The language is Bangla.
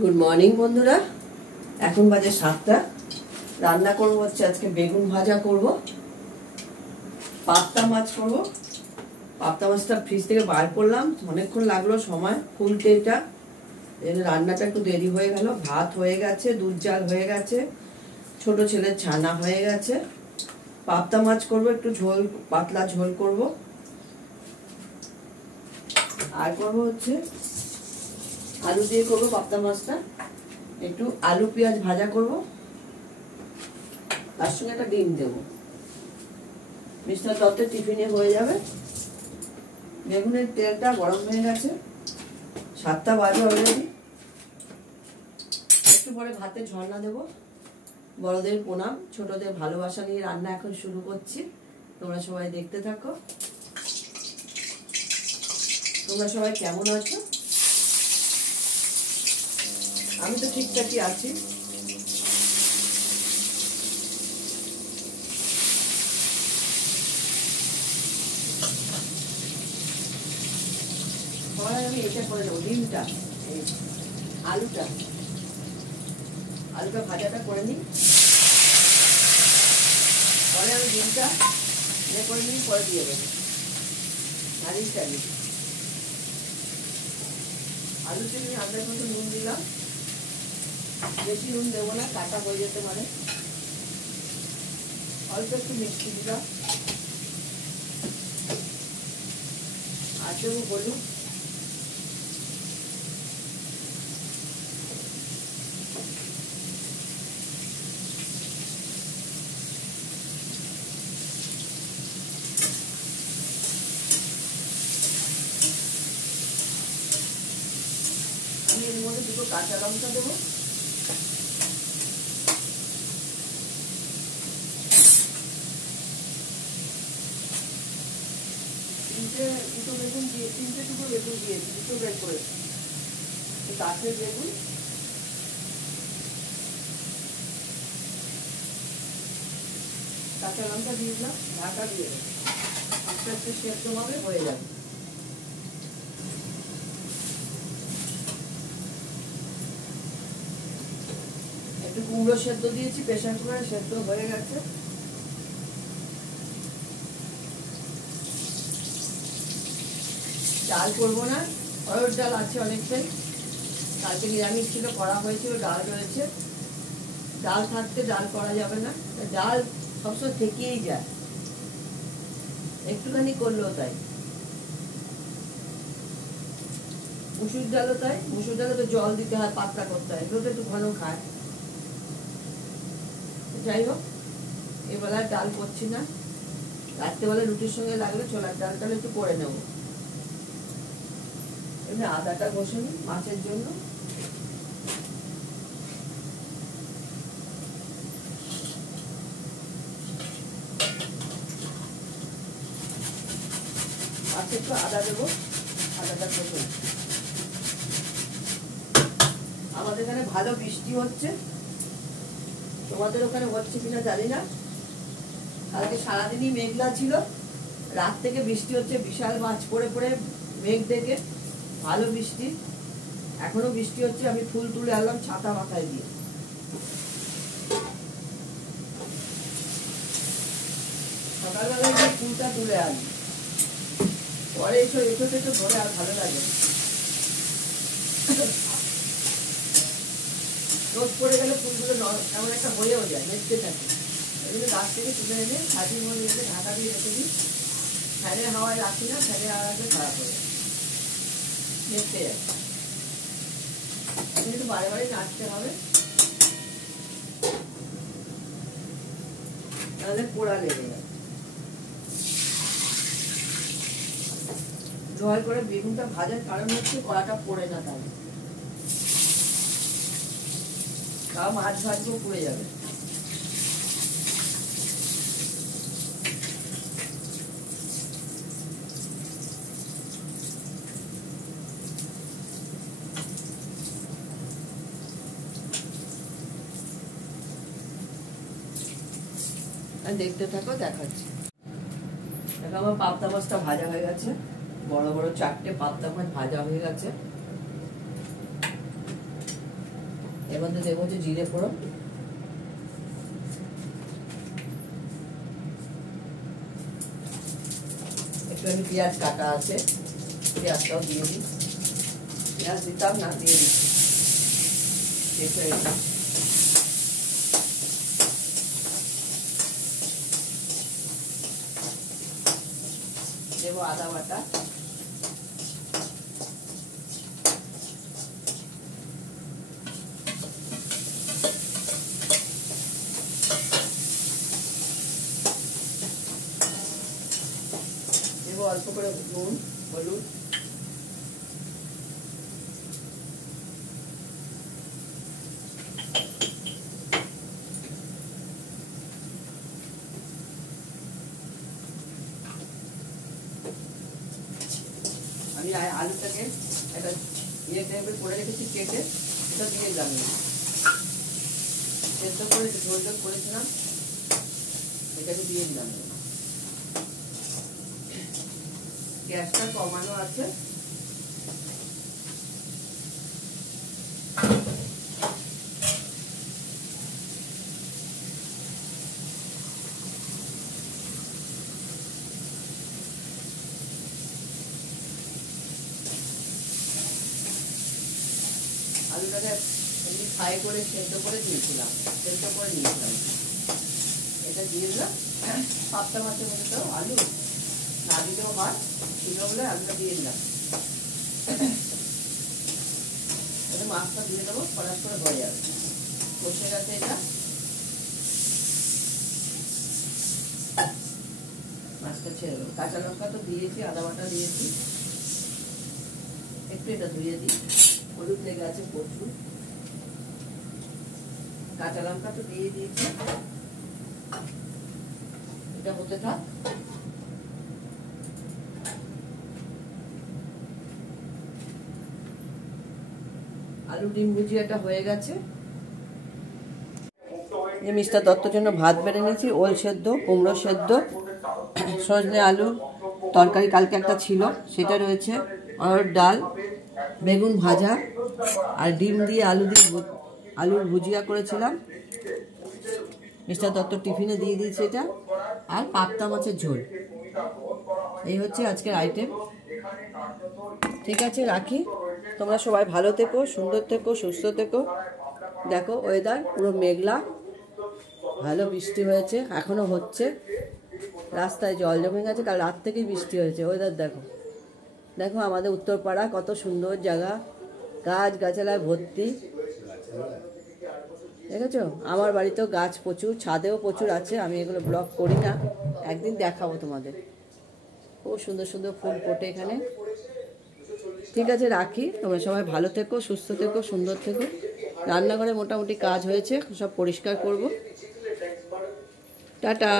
গুড মর্নিং বন্ধুরা, এখন বাজে 7টা। রান্না করবো হচ্ছে আজকে বেগুন ভাজা করব, পাবদা মাছ করব। পাবদা মাছটা ফ্রিজ থেকে বার করলাম, অনেকক্ষণ লাগলো সময় খুলতে, এটা রান্নাটা একটু দেরি হয়ে গেল। ভাত হয়ে গেছে, দুধ জাল হয়ে গেছে, ছোট ছেলের ছানা হয়ে গেছে। পাবদা মাছ করব, একটু ঝোল, পাতলা ঝোল করব। আর করব হচ্ছে আলু দিয়ে করবো পাবদা মাছটা, একটু আলু পেঁয়াজ ভাজা করব, তার সঙ্গে একটা ডিম দেবো। মিস্টার দত্তের টিফিনে হয়ে যাবে। বেগুনের তেলটা গরম হয়ে গেছে, 7টা বাজে অলরেডি। একটু পরে ভাতে ঝর্ণা দেবো। বড়দের প্রণাম, ছোটদের ভালোবাসা নিয়ে রান্না এখন শুরু করছি। তোমরা সবাই দেখতে থাকো। তোমরা সবাই কেমন আছো? আমি তো ঠিকঠাকই আছি। আমি এটা করে নেবো, ডিমটা, আলুটা ভাজাটা করে নিই, পরে আমি ডিমটা করে নিই, পরে দিয়ে দেবো। ভাজিটা দিই, আলুতে আমি আন্দাজ মতো নুন দিলাম, বেশি নুন দেবো না, কাটা হয়ে যেতে পারে। অল্প একটু মিষ্টি দিলাম, আর দেবো হলুদ, আমি এর মধ্যে দুটো কাঁচা লঙ্কা দেবো, দুটো বেগুন দিয়ে, 3টে টুকরো বেগুন দিয়েছি, দুটো বের করেছি, গাছের বেগুন। কাঁচা লঙ্কা দিয়ে দিলাম, ঢাকা দিয়ে দেবো, আস্তে আস্তে সেদ্ধ হবে, হয়ে যাবে। একটু কুমড়ো সেদ্ধ দিয়েছি, প্রেসার কুকারে সেদ্ধ হয়ে গেছে। ডাল করবো না, অরহর ডাল আছে অনেকটাই, কালকে নিরামিষ ছিল, করা হয়েছিল, ডাল রয়েছে। ডাল থাকতে ডাল করা যাবে না, ডাল সবসময় থেকেই যায়, একটুখানি করলেও তাই। মুসুর ডালও তাই, মুসুর ডালে তো জল দিতে হয়, পাতলা করতে হয়, এগুলো তো একটু ঘন খায়। যাই হোক, এবেলায় ডাল করছি না, রাত্রেবেলা রুটির সঙ্গে লাগলে ছোলার ডালটা একটু করে নেবো। এমনি আদাটা ঘষে নিই মাছের জন্য। মাছে একটু আদা দেবো, আদাটা ঘষে। আমাদের এখানে ভালো বৃষ্টি হচ্ছে, তোমাদের ওখানে হচ্ছে কিনা জানি না। কালকে সারাদিনই মেঘলা ছিল, রাত থেকে বৃষ্টি হচ্ছে, বিশাল মাছ পড়ে পড়ে মেঘ দেখে ভালো বৃষ্টি। এখনো বৃষ্টি হচ্ছে, আমি ফুল তুলে আনলাম ছাতা মাথায় দিয়ে। সকালবেলায় যে ফুলটা তুলে আনি, পরে এসো এসো এসো ধরে আর ভালো লাগে। রোদ পড়ে গেলে ফুলগুলো এমন একটা হয়েও যায়, দেখতে থাকে। এগুলো গাছ থেকে তুলে এনে ছাতির মধ্যে এনে ঢাকা দিয়ে রেখে দিই। ফ্যানের হাওয়ায় রাখি না, ফ্যানের হাওয়াতে খারাপ হয়ে যায়, দেখতে যায়। কিন্তু বারে বারে নাড়তে হবে, তাহলে পোড়া লেগে যাবে। জল করে বেগুনটা ভাজার কারণ হচ্ছে কড়াটা পড়ে না, তাহলে তাও মাছ ভাজবো, পুড়ে যাবে। দেখতে থাকো, দেখাচ্ছি। দেখো আমার পাবদা মাছটা ভাজা হয়ে গেছে, বড় বড় 4টে পাবদা মাছ ভাজা হয়ে গেছে। এর মধ্যে দেবো হচ্ছে জিরে ফোড়ন, একটুখানি পেঁয়াজ কাটা আছে, পেঁয়াজটাও দিয়ে দিই। পেঁয়াজ দিতাম না, দিয়ে দিচ্ছি, শেষ হয়ে গেছে। দেবো আদা বাটা, দেবো অল্প করে নুন, হলুদ, আমি আলুটাকে একটা ইয়ে টাইপের করে রেখেছি কেটে, এটা দিয়ে দিলাম, সেদ্ধ করে ঝোল ঝোল করেছিলাম, এটাকে দিয়ে দিলাম। গ্যাসটা কমানো আছে, আলুটাকে এমনি ফ্রাই করে সেদ্ধ করে দিয়েছিলাম, সেদ্ধ করে নিয়েছিলাম। এটা দিয়ে দিলাম। পাবদা মাছের মধ্যে তো আলু না দিলেও হয়, ছিল বলে আলুটা দিয়ে দিলাম। এটা মাছটা দিয়ে দেবো, ফটাস করে হয়ে যাবে। কষে গেছে এটা, মাছটা ছেড়ে দেবো। কাঁচা লঙ্কা তো দিয়েছি, আদা বাটা দিয়েছি, একটু এটা ধুয়ে দিই, হলুদ লেগে আছে প্রচুর। কাঁচা লঙ্কা তো দিয়ে দিয়েছি, এটা হতে থাক। আলু ডিম ভুজিয়াটা হয়ে গেছে। মিস্টার দত্তর জন্য ভাত বেড়ে নিয়েছি, ওল সেদ্ধ, কুমড়ো সেদ্ধ, সজনে আলু তরকারি কালকে একটা ছিল সেটা রয়েছে, আর ডাল, বেগুন ভাজা, আর ডিম দিয়ে আলুর ভুজিয়া করেছিলাম। মিস্টার দত্তর টিফিনে দিয়ে দিয়েছে এটা, আর পাবদা মাছের ঝোল। এই হচ্ছে আজকের আইটেম। ঠিক আছে, রাখি। তোমরা সবাই ভালো থেকো, সুন্দর থেকো, সুস্থ থেকো। দেখো ওয়েদার পুরো মেঘলা, ভালো বৃষ্টি হয়েছে, এখনো হচ্ছে, রাস্তায় জল জমে গেছে, কাল রাত থেকেই বৃষ্টি হয়েছে। ওয়েদার দেখো, দেখো আমাদের উত্তরপাড়া কত সুন্দর জায়গা, গাছ গাছালায় ভর্তি, দেখেছো? আমার বাড়িতেও গাছ প্রচুর, ছাদেও প্রচুর আছে, আমি এগুলো ব্লগ করি না, একদিন দেখাবো তোমাদের। খুব সুন্দর সুন্দর ফুল ফোটে এখানে। ঠিক আছে, রাখি। তোমরা সবাই ভালো থেকো, সুস্থ থেকো, সুন্দর থেকো। রান্নাঘরে মোটামুটি কাজ হয়েছে, সব পরিষ্কার করব। টাটা।